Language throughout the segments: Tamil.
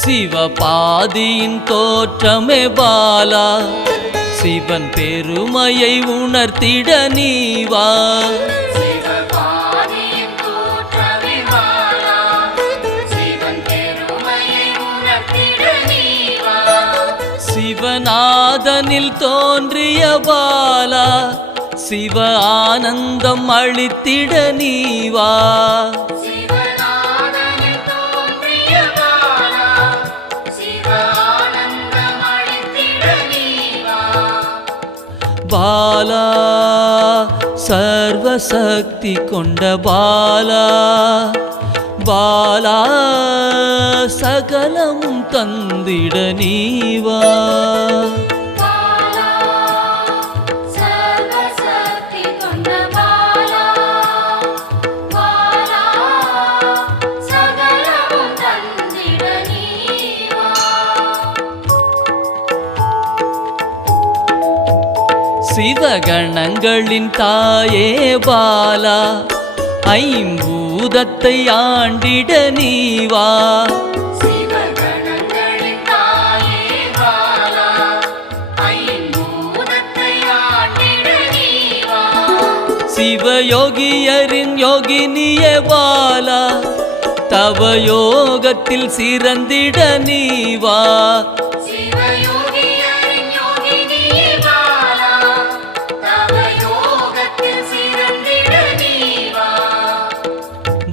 சிவபாதியின் தோற்றமே பாலா, சிவன் பெருமையை உணர்த்திட நீவா. சிவநாதனில் தோன்றிய பாலா, சிவ ஆனந்தம் அளித்திட நீவா. பாலா சர்வசக்தி கொண்ட பாலா, பாலா சகலமும் தந்திட நீவா. சிவகணங்களின் தாயே பாலா, ஐம்பூதத்தை ஆண்டிட நீவா. சிவயோகியரின் யோகினியே பாலா, தவ யோகத்தில் சிறந்திட நீவா.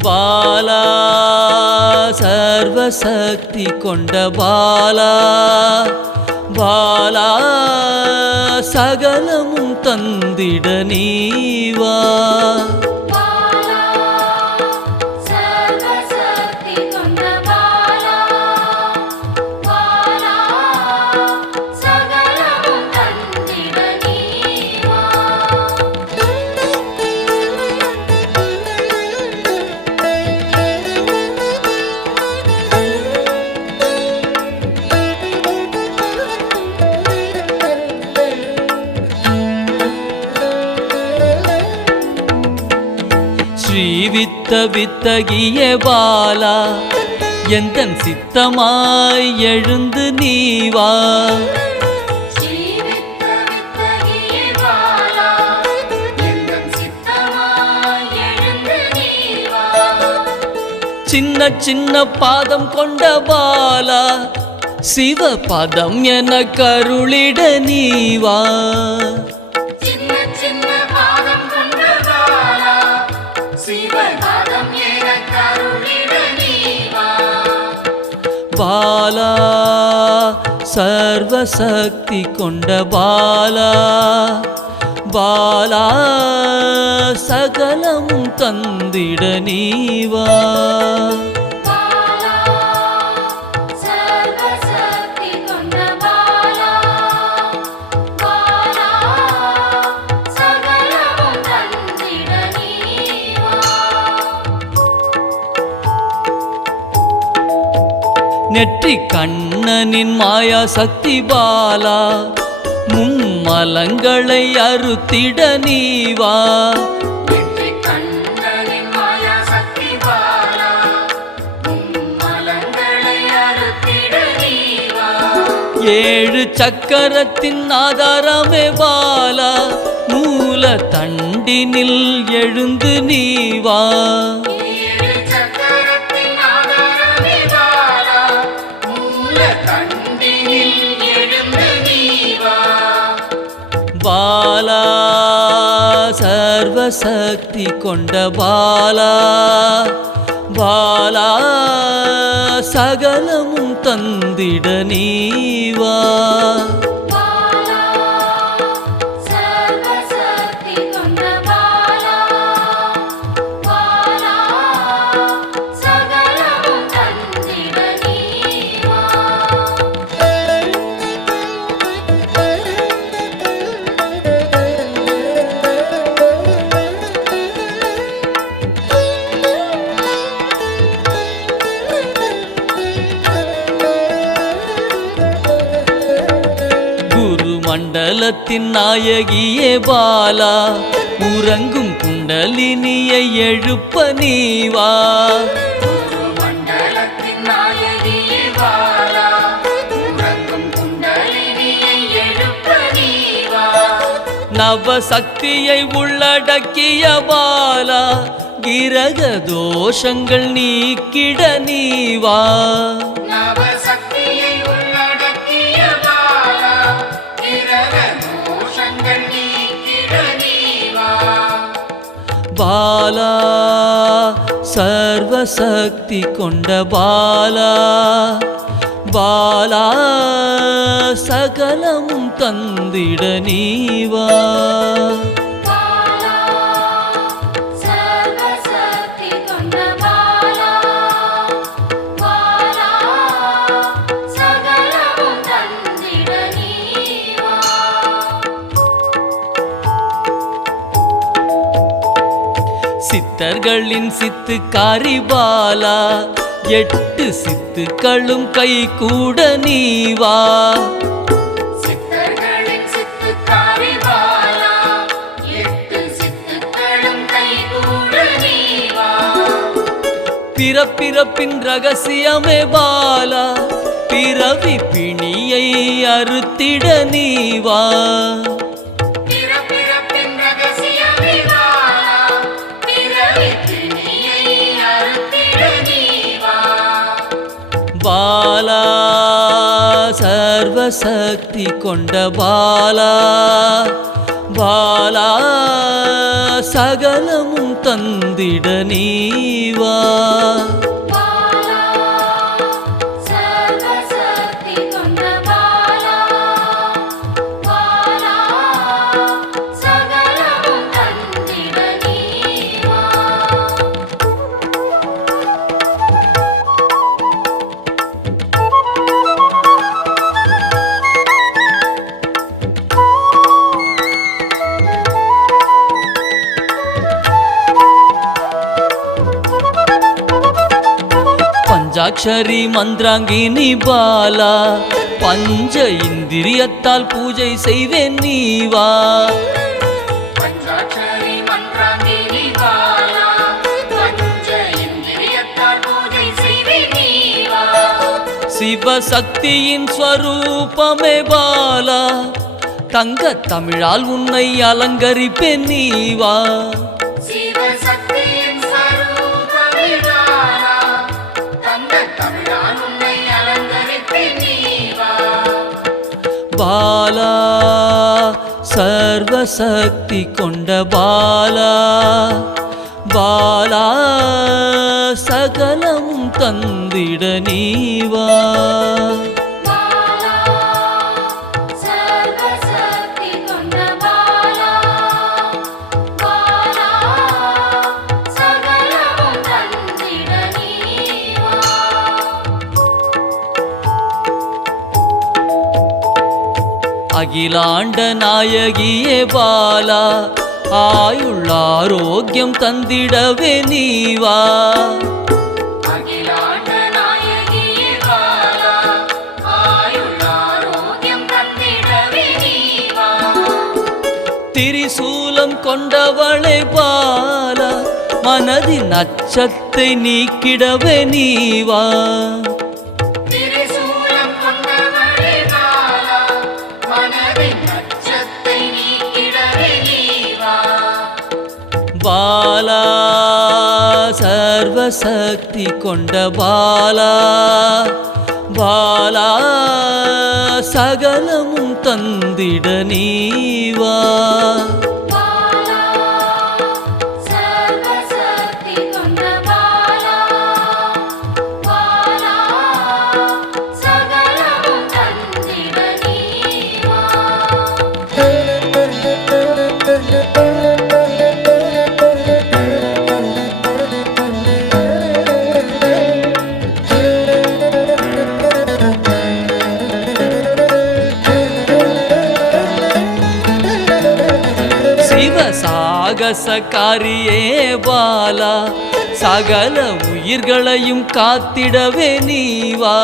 பாலா சர்வசக்தி கொண்ட பாலா, பாலா சகலமும் தந்திட நீவா. ஸ்ரீவித்த வித்தகிய பாலா, எந்தன் சித்தமாய் எழுந்து நீவா. சின்ன சின்ன பாதம் கொண்ட பாலா, சிவ பதம் என கருளிட நீவா. பாலா சர்வசக்தி கொண்ட பாலா, பாலா சகலமும் தந்திட நீவா. நெற்றி கண்ணனின் மாயா சக்தி பாலா, மும்மலங்களை அறுத்திட நீவா. ஏழு சக்கரத்தின் ஆதாரமே பாலா, மூல தண்டினில் எழுந்து நீவா. பாலா சர்வசக்தி கொண்ட பாலா, பாலா சகலமும் தந்திட நீவா. மண்டலத்தின் நாயகியே பாலா உறங்கும் குண்டலினியை எழுப்ப நீவா நவசக்தியை உள்ளடக்கிய பாலா கிரக தோஷங்கள் நீக்கிட நீவா பாலா சர்வசக்தி கொண்ட பாலா பாலா சகலமும் தந்திட நீவா சித்தர்களின் சித்துக்காரி பாலா 8 சித்துக்களும் கை கூட நீவா பிறப்பிறப்பின் ரகசியமே பாலா பிறவி பிணியை அறுத்திட நீவா பாலா சர்வசக்தி கொண்ட பாலா பாலா சகலமும் தந்திட நீவா பஞ்சாட்சரி மந்திராங்கினி பாலா பஞ்ச இந்திரியத்தால் பூஜை செய்வேன் நீவா சிவசக்தியின் ஸ்வரூபமே பாலா தங்க தமிழால் உன்னை அலங்கரிப்பேன் நீவா பாலா சர்வசக்தி கொண்ட பாலா பாலா சகலமும் தந்திட நீவா அகிலாண்ட நாயகியே பாலா ஆயுள் ஆரோக்கியம் தந்திடவே நீவா திரிசூலம் கொண்டவளே பாலா மனதின் அச்சத்தை நீக்கிடவே நீவா பாலா சர்வசக்தி கொண்ட பாலா பாலா சகலமும் தந்திட நீவா சாகசக்காரியே பாலா சகல உயிர்களையும் காத்திடவே நீவா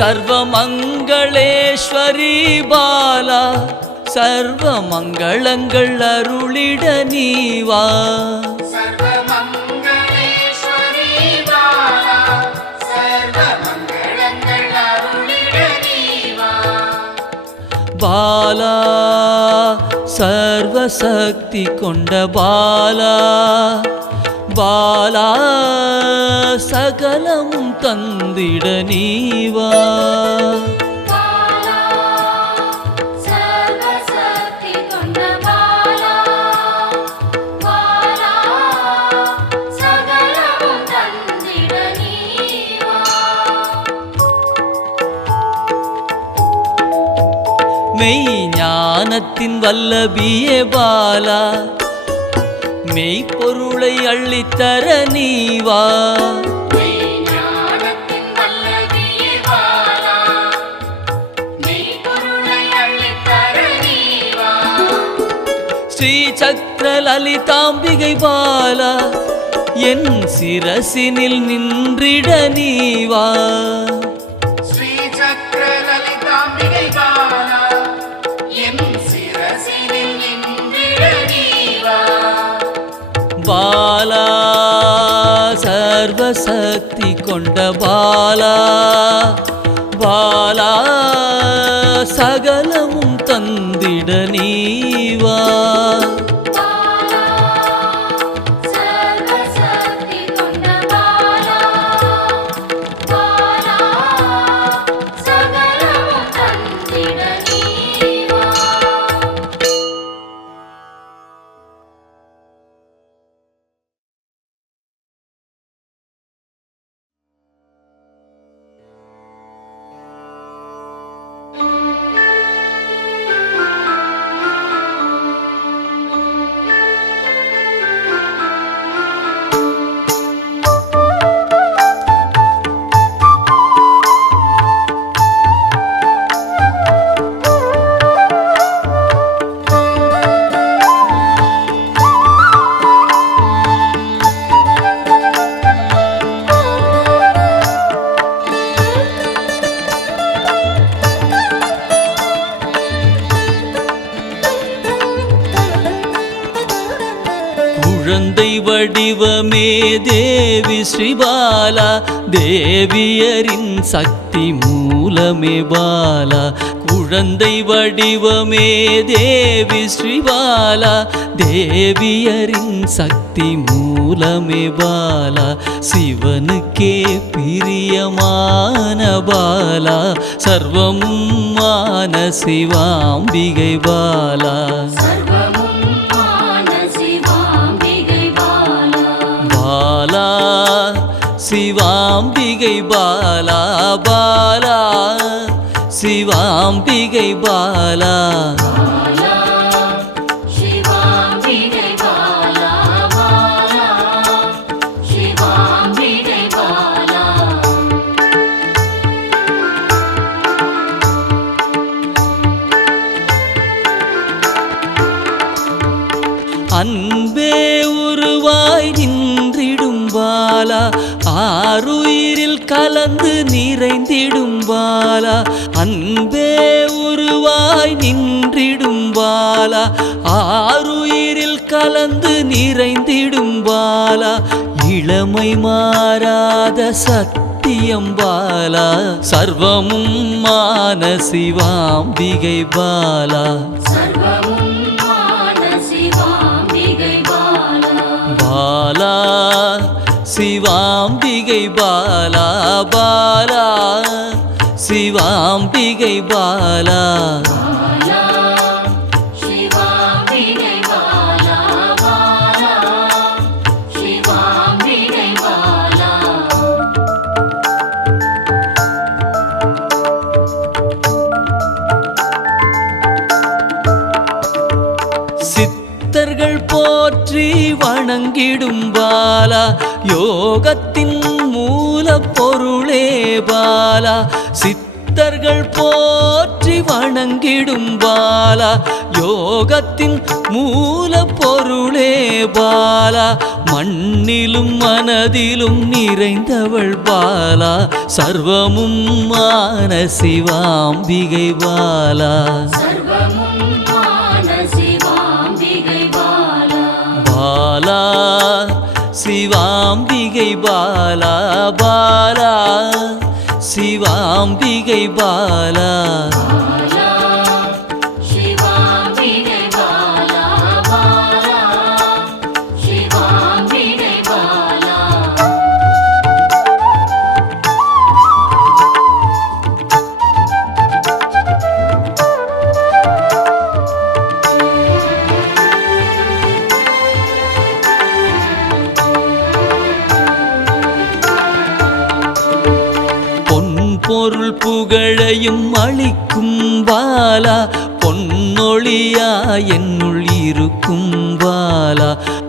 சர்வமங்களேஸ்வரி பாலா சர்வ மங்களங்கள் அருளிட நீவா பாலா சர்வசக்தி கொண்ட பாலா பாலா சகலமும் தந்திட நீவா மெய் ஞானத்தின் வல்லபியே பாலா மெய்ப்பொருளை அள்ளித்தர நீவா ஸ்ரீ சக்கர லலிதாம்பிகை பாலா என் சிரசினில் நின்றிட நீவா பாலா சர்வசக்தி கொண்ட பாலா பாலா சகலமும் தந்திட நீவா குழந்தை வடிவமே தேவி ஸ்ரீபாலா தேவியரின் சக்தி மூலமே பாலா குழந்தை வடிவமே தேவி ஸ்ரீபாலா தேவியரின் சக்தி மூலமே பாலா சிவனுக்கே பிரியமான பாலா சர்வமும் மான சிவாம்பிகை பாலா பாலா சிவாம்பிகை பாலா பாலா சிவாம்பிகை பாலா அன்பே உருவாய் நின்றிடும் பாலா ஆருயிரில் கலந்து நிறைந்திடும் பாலா அன்பே உருவாய் நின்றிடும் பாலா ஆருயிரில் கலந்து நிறைந்திடும் பாலா இளமை மாறாத சத்தியம் பாலா சர்வமும் மான சிவாம்பிகை பாலா பாலா சிவாம்பிகை பாலா பாலா சிவாம்பிகை பாலா சித்தர்கள் போற்றி வணங்கிடும் பாலா யோகத்தின் மூல பொருளே பாலா சித்தர்கள் போற்றி வணங்கிடும் பாலா யோகத்தின் மூல பொருளே பாலா மண்ணிலும் மனதிலும் நிறைந்தவள் பாலா சர்வமும் மான சிவாம்பிகை பாலா பாலா சிவாம்பிகை பாலா பாலா சிவாம்பிகை பாலா பொருள் புகழையும் அளிக்கும் பாலா பொன்னொழியா என்னுள் இருக்கும் பாலா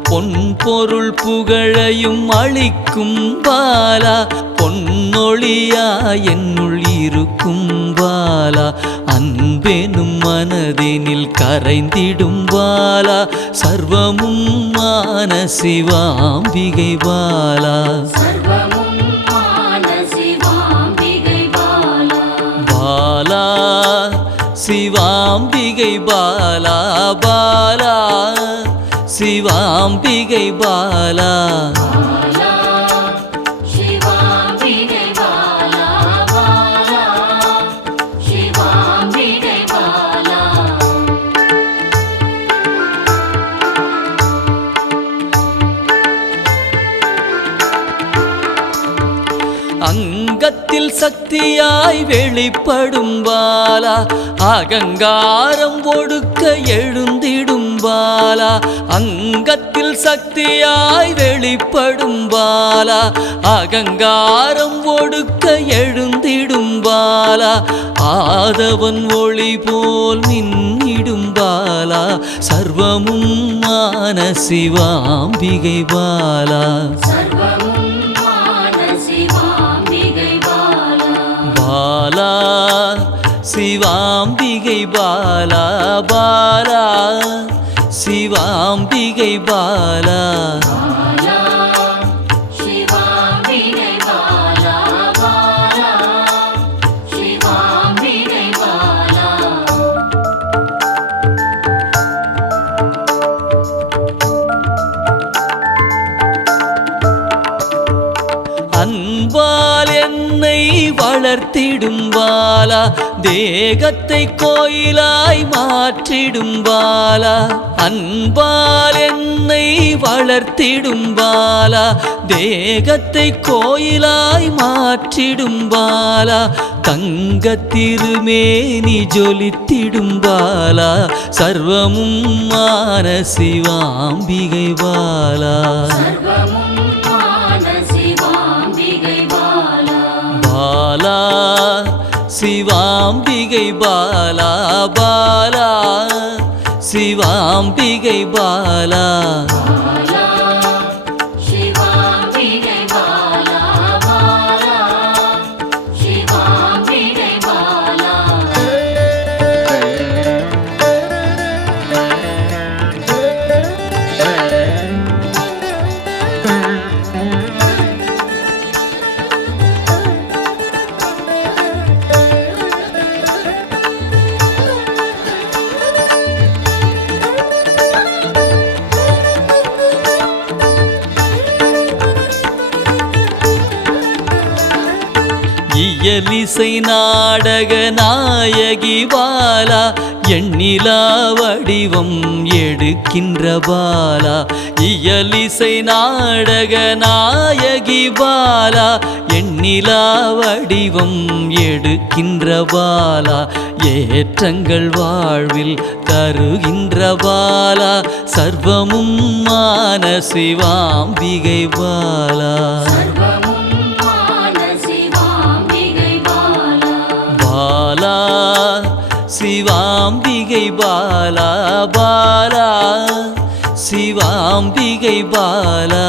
பொன் பொருள் புகழையும் அளிக்கும் பாலா பொன்னொழியா என்னுள் இருக்கும் பாலா அன்பெனும் மனதினில் கரைந்திடும் பாலா சர்வமும் மான சிவாம்பிகை பாலா பாலா சிவாம்பிகை பாலா பாலா சிவாம்பிகை பாலா அங்கத்தில் சக்தியாய் வெளிப்படும் பாலா அகங்காரம் ஒடுக்க எழுந்திடும் பாலா அங்கத்தில் சக்தியாய் வெளிப்படும் பாலா அகங்காரம் ஒடுக்க எழுந்திடும் பாலா ஆதவன் ஒளி போல் மின்னிடும் பாலா சர்வமும் மான சிவாம்பிகை பாலா பாலா சிவாம்பிகை பாலா பாலா சிவாம்பிகை பாலா அன்பால் என்னை வளர்த்திடும் பாலா தேகத்தை கோயிலாய் மாற்றிடும் பாலா அன்பால் என்னை வளர்த்திடும் பாலா தேகத்தை கோயிலாய் மாற்றிடும் பாலா தங்க திருமேனி ஜொலித்திடும் பாலா சர்வமும் மான சிவாம்பிகை பாலா பாலா சிவாம்பிகை பாலா பாலா சிவாம்பிகை பாலா இயலிசை நாடக நாயகி பாலா எண்ணிலா வடிவம் எடுக்கின்ற பாலா இயலிசை நாடக நாயகி பாலா எண்ணிலா வடிவம் எடுக்கின்ற பாலா ஏற்றங்கள் வாழ்வில் தருகின்ற பாலா சர்வமும் மான சிவாம்பிகை பாலா பாலா சிவாம்பிகை பாலா பாலா சிவாம்பிகை பாலா